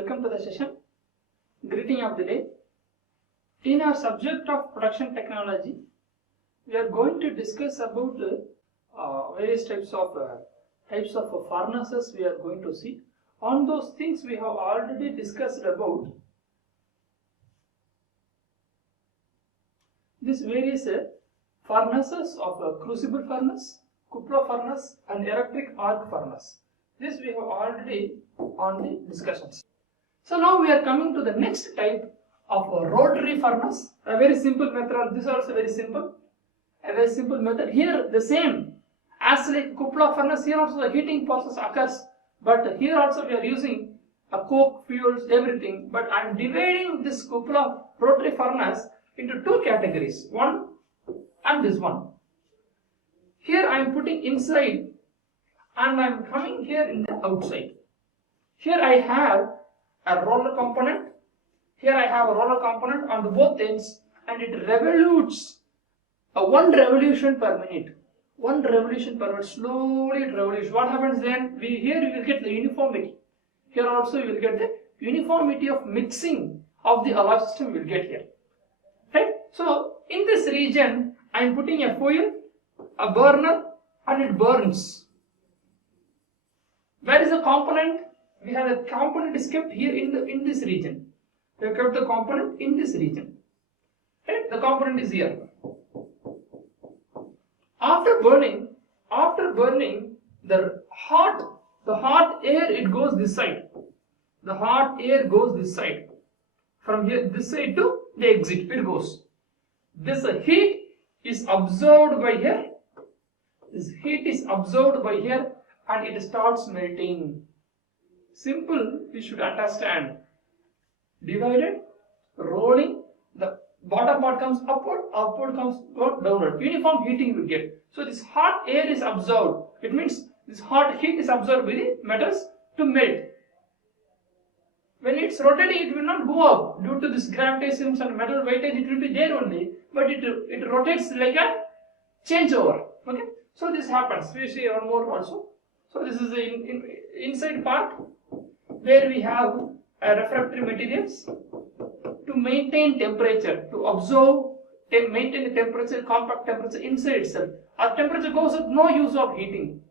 Welcome to the session. Greeting of the day. In our subject of production technology, we are going to discuss about various types of furnaces we are going to see. On those things we have already discussed about these various furnaces of crucible furnace, cupola furnace and electric arc furnace. This we have already on the discussions. So now we are coming to the next type of a rotary furnace. A very simple method. This is also very simple. A very simple method. Here the same as like cupola furnace. Here also the heating process occurs, but here also we are using a coke, fuels, everything. But I am dividing this cupola rotary furnace into two categories. One and this one. Here I am putting inside, and I am coming here in the outside. Here I have a roller component. Here I have a roller component on the both ends, and it revolutes 1 revolution per minute. 1 revolution per minute. Slowly it revolutes. What happens then? Here you will get the uniformity. Here also you will get the uniformity of mixing of the alloy system. You will get here. Right? So in this region, I am putting a fuel, a burner, and it burns. Where is the component? We have a component is kept here in this region. We have kept the component in this region. Right? The component is here. After burning, the hot air, it goes this side. The hot air goes this side. From here, this side to the exit, it goes. This heat is absorbed by here. This heat is absorbed by here, and it starts melting. Simple, we should understand. Divided, rolling, the bottom part comes upward, upward comes downward. Uniform heating you will get. So this hot air is absorbed. It means this hot heat is absorbed by the metals to melt. When it's rotating, it will not go up due to this gravitations and metal weightage. It will be there only, but it rotates like a changeover. Okay. So this happens. We see one more also. So this is the inside part where we have refractory materials to maintain temperature, to absorb, maintain the temperature, compact temperature inside itself. Our temperature goes up, no use of heating.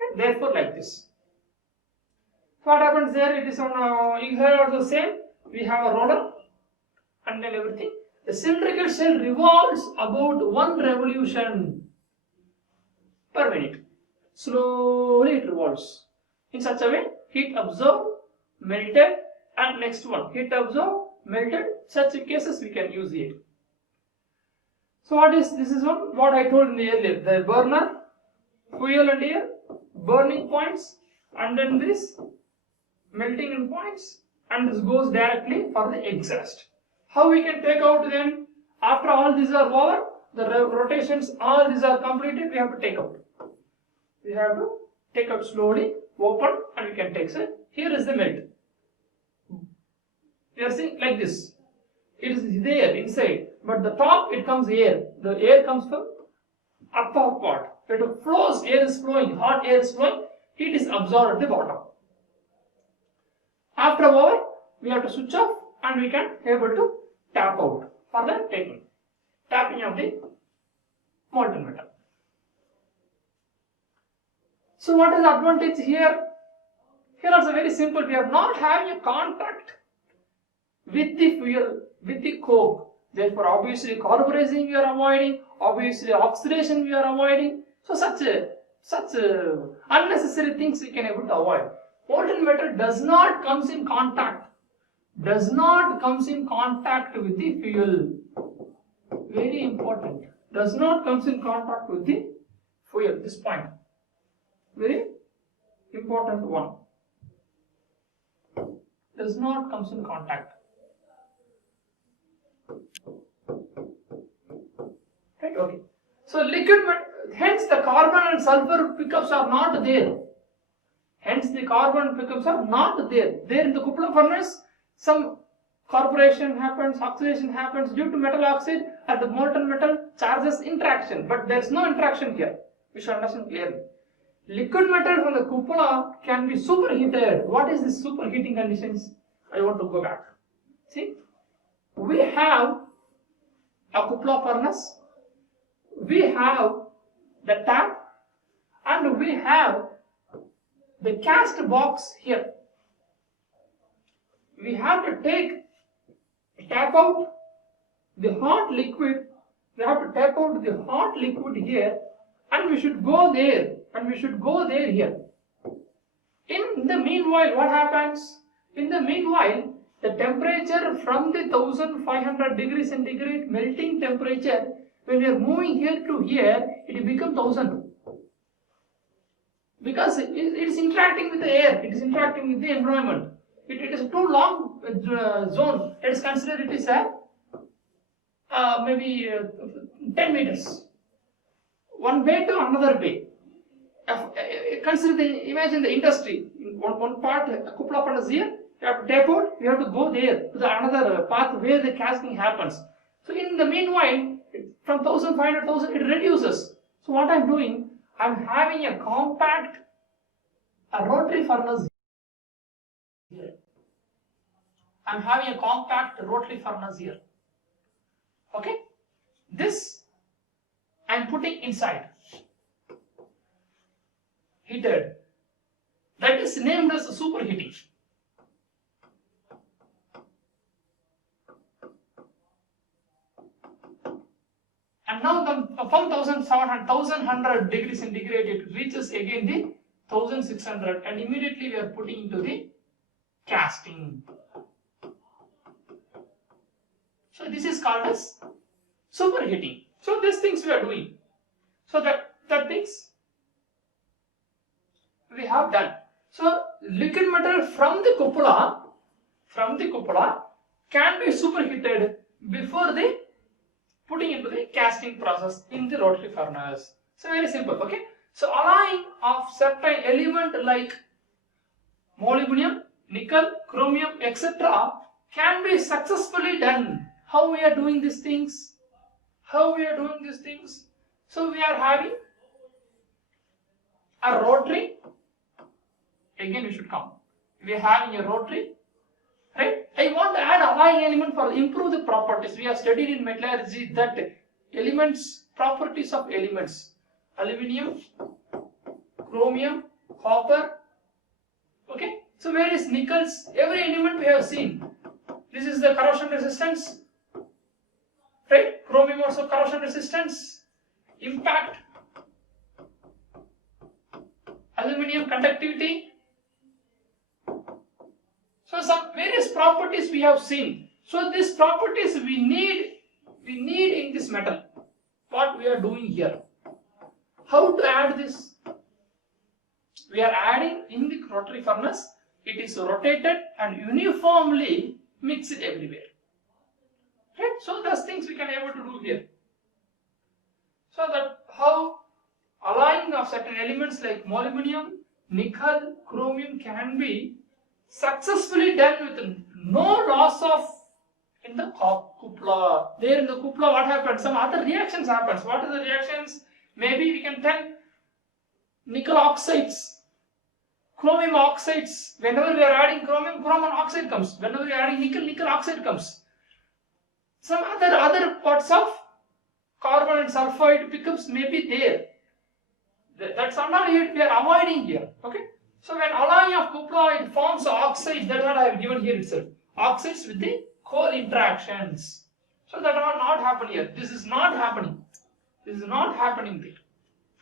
And therefore, like this. So what happens there? It is on here also same. We have a roller and then everything. The cylindrical shell revolves about 1 revolution per minute. Slowly it revolves. In such a way, heat absorbed, melted, and next one, heat absorbed, melted. Such cases we can use it. So this is what I told in the earlier. The burner, fuel and air, burning points, and then this melting in points, and this goes directly for the exhaust. How we can take out then? After all these are over, the rotations, all these are completed, we have to take out. We have to take out slowly, open, and we can take it. Here is the melt. We are seeing like this. It is there inside, but the top it comes air. The air comes from upper part. It flows, air is flowing, hot air is flowing, heat is absorbed at the bottom. After over, we have to switch off and we can able to tap out for the tapping of the molten metal. So what is the advantage here? Here also very simple. We are not having a contact with the fuel, with the coke. Therefore, obviously carburizing we are avoiding. Obviously oxidation we are avoiding. So such unnecessary things we can able to avoid. Molten metal does not comes in contact. Does not comes in contact with the fuel. Very important. Does not comes in contact with the fuel. This point. Very important one. Does not comes in contact. Right? Okay. So liquid metal, hence the carbon and sulfur pickups are not there. Hence the carbon pickups are not there. There in the cupola furnace, some corrosion happens, oxidation happens due to metal oxide, and the molten metal charges interaction. But there is no interaction here. We should understand clearly. Liquid metal from the cupola can be superheated. What is this superheating conditions? I want to go back. See, we have a cupola furnace, we have the tap, and we have the cast box here. We have to tap out the hot liquid. We have to tap out the hot liquid here, and we should go there, and we should go there here. In the meanwhile, what happens? In the meanwhile, the temperature from the 1500 degrees centigrade melting temperature, when we are moving here to here, it becomes 1000. Because it is interacting with the air, it is interacting with the environment. It is a too long zone. Let us consider it is a maybe 10 meters. One bay to another bay. Imagine the industry. One part, a cupola furnace here, you have to tap out, you have to go there to another path where the casting happens. So in the meanwhile, from 1500, 1000, it reduces. So what I am doing, I am having a compact, a rotary furnace here. I am having a compact rotary furnace here. Okay? This I am putting inside. Heated. That is named as superheating. And now from 1100 degrees centigrade, it reaches again the 1600, and immediately we are putting into the casting. So this is called as superheating. So these things we are doing. So that things we have done. So liquid metal from the cupola can be superheated before the putting into the casting process in the rotary furnace. So very simple, okay? So alloying of certain element like molybdenum, nickel, chromium, etc. can be successfully done. How we are doing these things? How we are doing these things? So we are having a rotary. Again we should come. We are having a rotary. Right? I want to add alloying element for improve the properties. We have studied in metallurgy that elements, properties of elements, aluminium, chromium, copper. Okay. So where is nickels? Every element we have seen. This is the corrosion resistance. Right? Chromium also corrosion resistance. Impact. Aluminium conductivity. So some various properties we have seen. So these properties we need in this metal. What we are doing here. How to add this? We are adding in the rotary furnace. It is rotated and uniformly mixed everywhere. Right? So those things we can able to do here. So that how alloying of certain elements like molybdenum, nickel, chromium can be successfully done with no loss of in the cupola. There in the cupola, what happens? Some other reactions happens. What are the reactions? Maybe we can tell nickel oxides, chromium oxides. Whenever we are adding chromium, chromium oxide comes. Whenever we are adding nickel, nickel oxide comes. Some other parts of carbon and sulfide becomes maybe there. That's not here. We are avoiding here. Okay. So when alloying of cupola, it forms oxides. That's what I have given here itself. Oxides with the coal interactions. So that will not happen here. This is not happening. This is not happening there.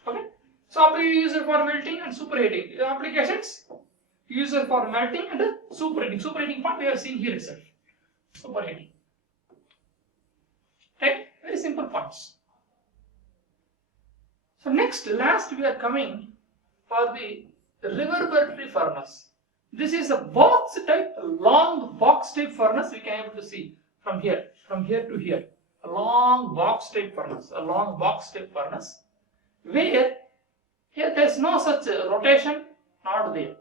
Okay. So we use it for melting and superheating. The applications use it for melting and superheating. Superheating part we have seen here itself. Superheating. Right? Very simple points. So last we are coming for the reverberatory furnace. This is a box type, a long box type furnace. We can able to see from here to here. A long box type furnace. A long box type furnace. Where here there is no such rotation, not there.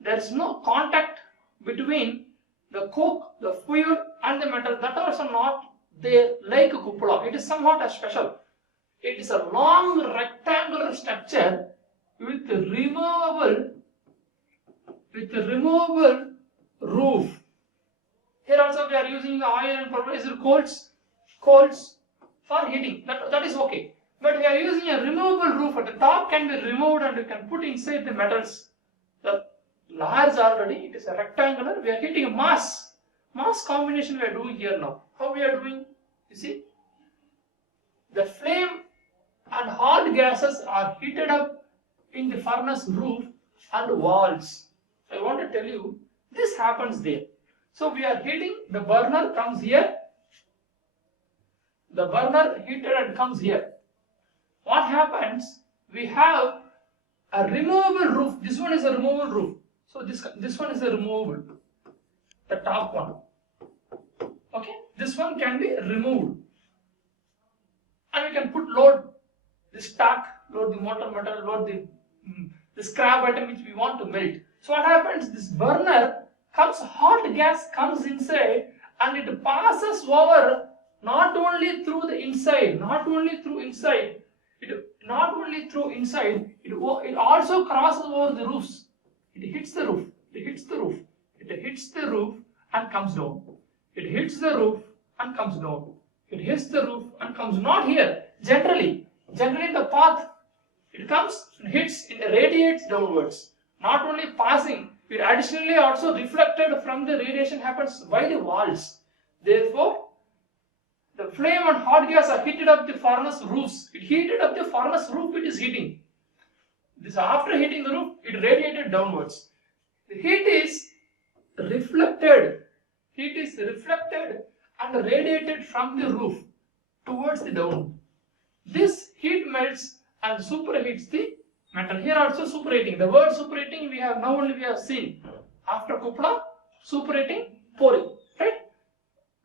There is no contact between the coke, the fuel and the metal. That also not there like a cupola. It is somewhat special. It is a long rectangular structure with removable roof. Here also we are using the oil and pulverized coals for heating. That is okay. But we are using a removable roof. At the top can be removed and you can put inside the metals. The large already, it is a rectangular. We are heating a mass combination we are doing here now. How we are doing? You see, the flame and hot gases are heated up in the furnace roof and walls. I want to tell you, this happens there. So we are heating, the burner comes here. The burner heated and comes here. What happens? We have a removable roof. This one is a removable roof. So this one is a removable. The top one. Okay. This one can be removed. And we can put load the stack, load the mortar metal, load the scrap item which we want to melt. So what happens? This burner comes, hot gas comes inside and it passes over not only through the inside, it also crosses over the roofs. It hits the roof and comes down. It hits the roof and comes down. It hits the roof and comes not here. Generally the path, it comes, hits, it radiates downwards. Not only passing, it additionally also reflected from the radiation happens by the walls. Therefore, the flame and hot gas are heated up the furnace roofs. It heated up the furnace roof, it is heating. This after heating the roof, it radiated downwards. The heat is reflected. Heat is reflected and radiated from the roof towards the down. This heat melts and superheats the metal. Here also superheating. The word superheating we have seen. After Kupla, superheating, pouring. Right?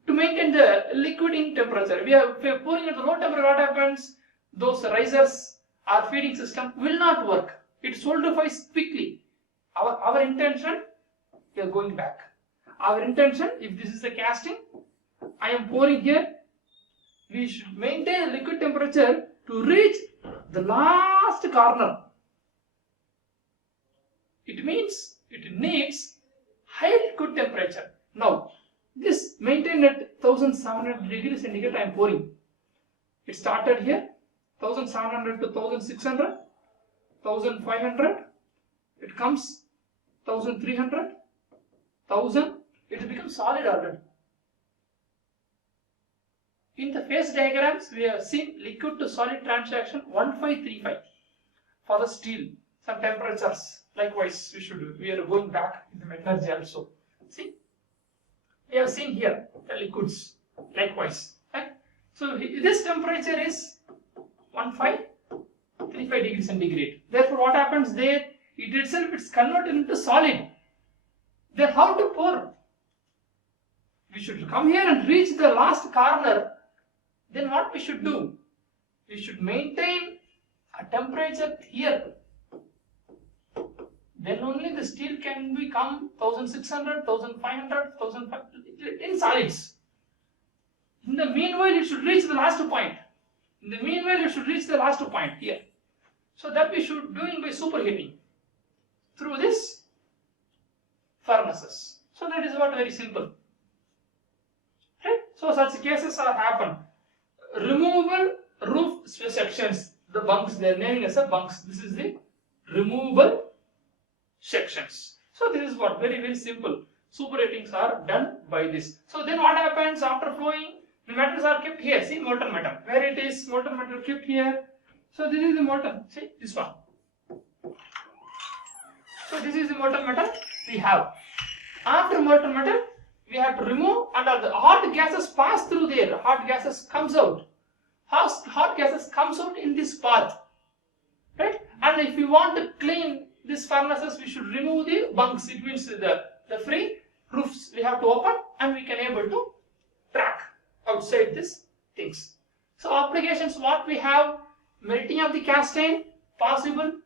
To maintain the liquid in temperature. We are pouring at the low temperature. What happens? Those risers, our feeding system will not work. It solidifies quickly. Our intention, we are going back. Our intention, if this is a casting, I am pouring here. We should maintain liquid temperature to reach the last corner. It means it needs high liquid temperature. Now, this maintained at 1700 degrees centigrade I am pouring. It started here, 1700 to 1600, 1500, it comes 1300, 1000, it becomes solid already. In the phase diagrams, we have seen liquid to solid transaction 1535 for the steel. Some temperatures, likewise, we are going back in the metallurgy also. See, we have seen here the liquids, likewise. Right? So this temperature is 1535 degrees centigrade. Therefore, what happens there? It itself is converted into solid. Then how to pour? We should come here and reach the last corner. Then what we should do? We should maintain a temperature here. Then only the steel can become 1600, 1500, 1500 in solids. In the meanwhile, it should reach the last point. Here. So that we should doing by superheating through this furnaces. So that is what very simple. Right? So such cases are happen. Removable roof sections, the bunks, they are naming as a bunks. This is the removable sections. So this is what very simple. Superheatings are done by this. So then what happens after flowing? The metals are kept here. See, molten metal. Where it is, molten metal kept here. So this is the molten. See, this one. So this is the molten metal we have. After molten metal, we have to remove, and the hot gases pass through there. Hot gases comes out. Hot gases comes out in this path. Right? And if we want to clean these furnaces, we should remove the bunks. It means the free roofs we have to open, and we can able to track outside these things. So applications what we have: melting of the cast iron, possible.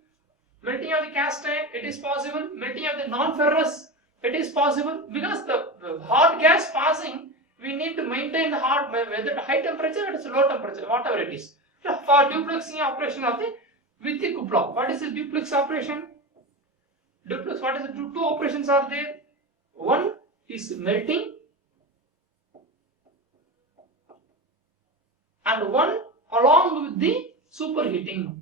Melting of the cast iron, it is possible. Melting of the non-ferrous, it is possible, because the hot gas passing, we need to maintain the hot, whether at high temperature or it's low temperature, whatever it is. So for duplexing operation of the with the Kupla, what is the duplex operation? Duplex, what is the two operations are there? One is melting, and one along with the superheating.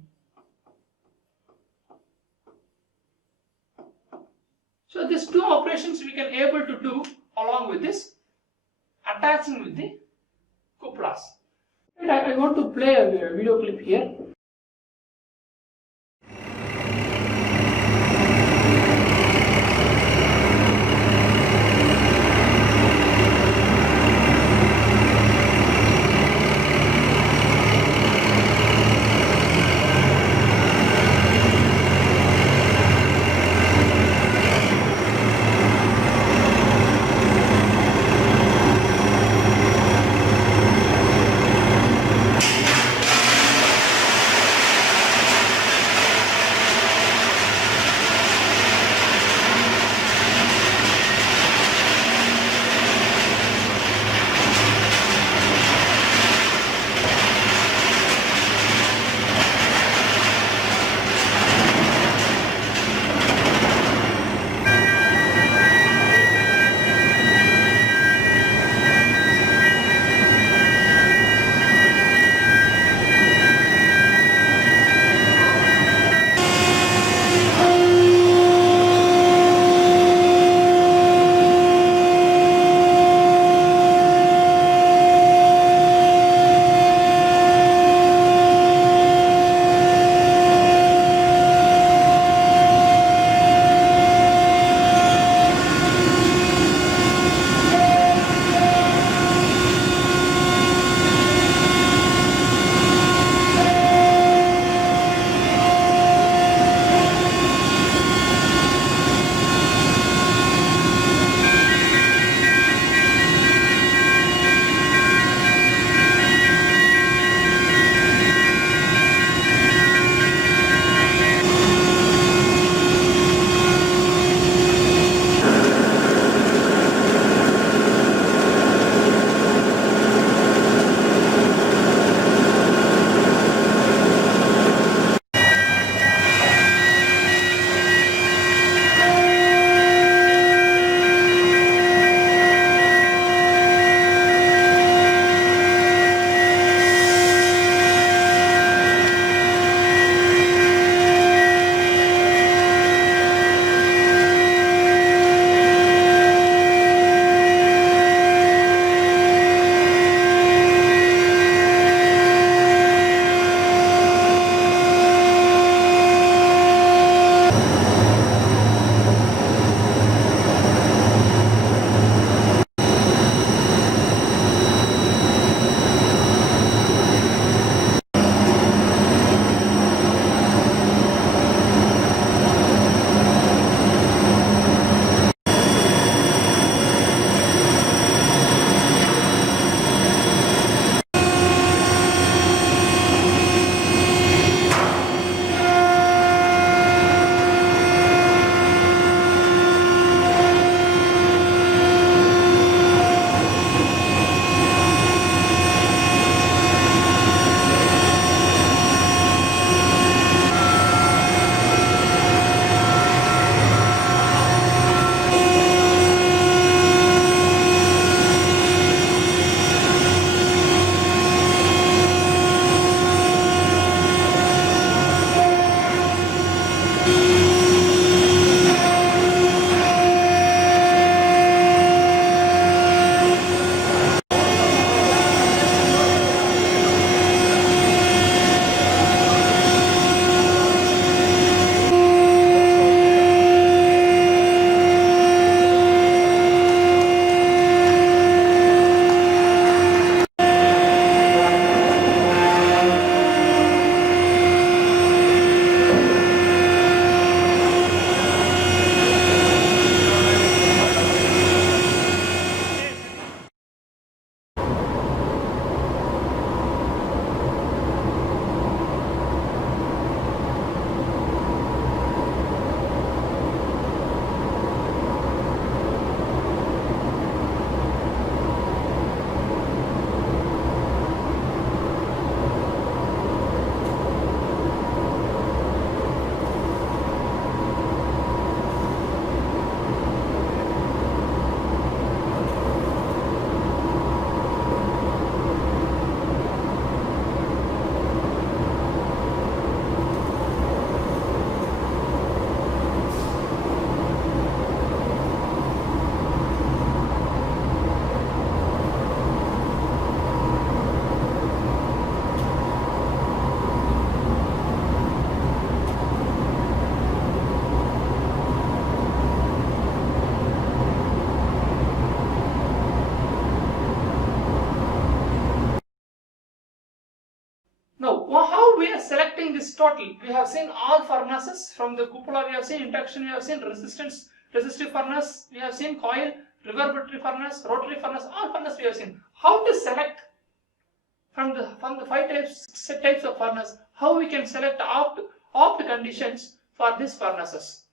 So these two operations we can able to do along with this attaching with the cupolas. And I want to play a video clip here. this total, we have seen all furnaces. From the cupola we have seen induction, we have seen resistive furnace, we have seen coil, reverberatory furnace, rotary furnace, all furnace we have seen. How to select from the 5 types of furnace, how we can select opt conditions for these furnaces.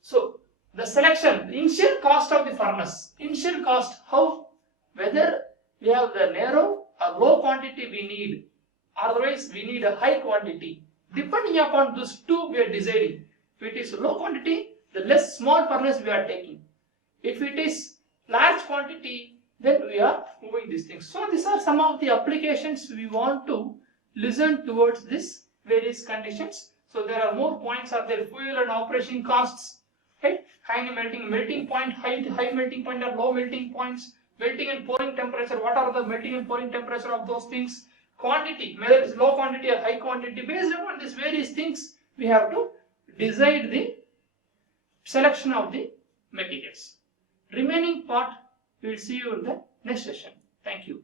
So the selection, the initial cost of the furnace, initial cost, how, whether we have the narrow or low quantity we need, otherwise we need a high quantity. Depending upon those two we are deciding. If it is low quantity, the less small furnace we are taking. If it is large quantity, then we are moving these things. So these are some of the applications we want to listen towards this various conditions. So there are more points are there, fuel and operation costs, right? High melting point, high melting point or low melting points, melting and pouring temperature, what are the melting and pouring temperature of those things, quantity, whether it is low quantity or high quantity. Based upon these various things, we have to decide the selection of the materials. Remaining part, we will see you in the next session. Thank you.